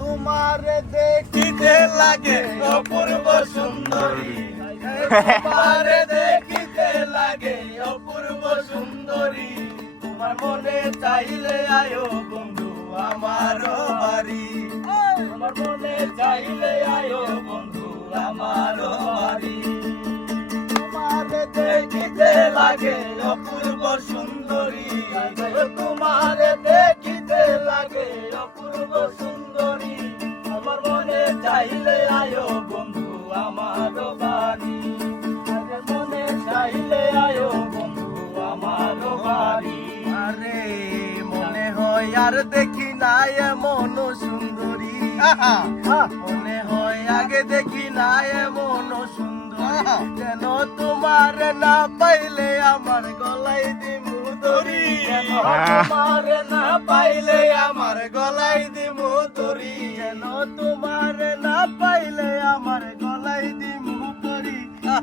তোমার দেখিতে লাগে অপূর্ব সুন্দরী, তোমার দেখিতে লাগে অপূর্ব সুন্দরী। তোমার মনে চাইলে আয়ো বন্ধু আমার বাড়ি, তোমার মনে চাইলে আয়ো বন্ধু আমার বাড়ি। তোমার দেখিতে লাগে অপূর্ব সুন্দরী, তোমার দেখিতে লাগে অপূর্ব সুন্দরী। আমার মনে চাইলে আয়ো বন্ধু আমার বাড়ি, আমার মনে চাইলে আয়ো বন্ধু আমার বাড়ি। আরে মনে হয় আর দেখি না এমন সুন্দরী, মনে হয় আগে দেখি না এমন সুন্দরী। যেন তোমার না পাইলে আমার গলায় দিমু দড়ি, তোমার না পাইলে আমার গলায় দিমু দড়ি। যেন তোমার না পাইলে আমার গলায় দিমু দড়ি।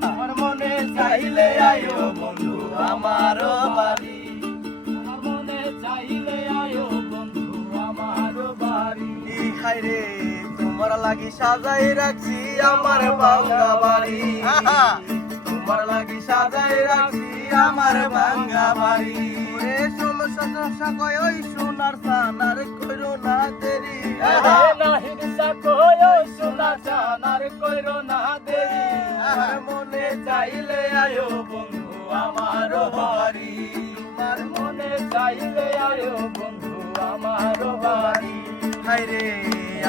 আমার মনে চাইলে আয়ো বন্ধু আমার বাড়ি, আমার মনে চাইলে আয়ো বন্ধু আমার বাড়ি। হায়রে তোমার লাগি সাজাই রাখছি আমার ভাঙ্গা বাড়ি, তোমার লাগি সাজাই রাখছি আমার ভাঙ্গা বাড়ি। ওরে সমস্যা সমস্যা কয় ওই সোনার সানার কইরো না দেরি, না হিংসা কয় ওই সোনার সানার কইরো না দেরি। আমার মনে চাইলে আয়ো বন্ধু আমার বাড়ি, তোমার মনে চাইলে আয়ো বন্ধু আমার বাড়ি। হায়রে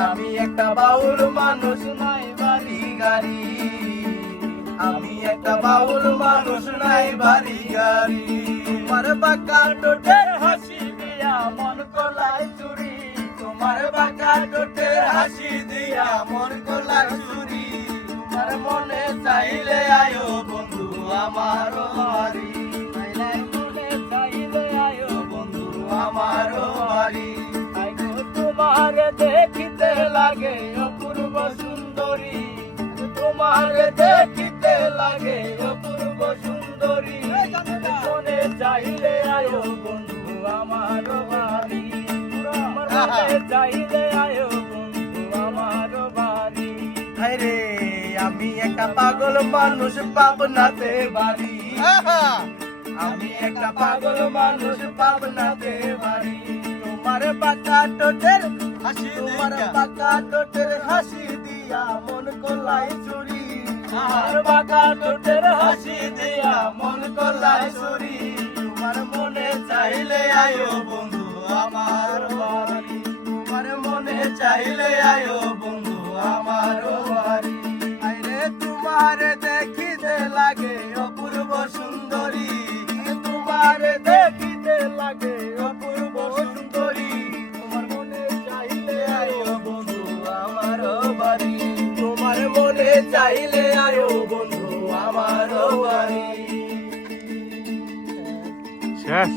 আমি একটা বাউল মানুষ নাই বাড়ি গাড়ি, আমি একটা বাউল মানুষ নাই বাড়ি গাড়ি। তোমার বাঁকা ঠোঁটের হাসি দিয়া মন কলাই চুরি, তোমার বাঁকা ঠোঁটের হাসি দিয়া মন কলাই চুরি। তোমার মনে চাইলে আয়ো বন্ধু আমার বাড়ি, মনে চাইলে আয়ো বন্ধু আমার বাড়ি। তোমার দেখিতে লাগে অপূর্ব সুন্দরী, তোমার দেখিতে লাগে অপূর্ব সুন্দরী। মনে চাইলে আয়ো বন্ধু আমার বাড়ি, আমার মনে চাইলে আয়ো বন্ধু আমার বাড়ি। হায়রে আমি একটা পাগল মানুষ পাবনাতে বাড়ি, আমি একটা পাগল মানুষ পাবনাতে বাড়ি। তোমার বাঁকা ঠোঁটের হাসি, তোমার বাঁকা ঠোঁটের হাসি দিয়া মন কলাই চুরি, আমার বাঁকা ঠোঁটের হাসি দিয়া মন কলাই চুরি। তোমার মনে চাইলে আয়ো বন্ধু আমার বাড়ি, তোমার মনে চাইলে আয়ো বন্ধু আমার বাড়ি। আরে তোমার দেখিতে লাগে অপূর্ব সুন্দরী, তোমার দেখিতে লাগে অপূর্ব সুন্দরী। তোমার মনে চাইলে আয়ো বন্ধু আমার বাড়ি, তোমার মনে চাইলে আয়ো বন্ধু আমার বাড়ি। শেষ।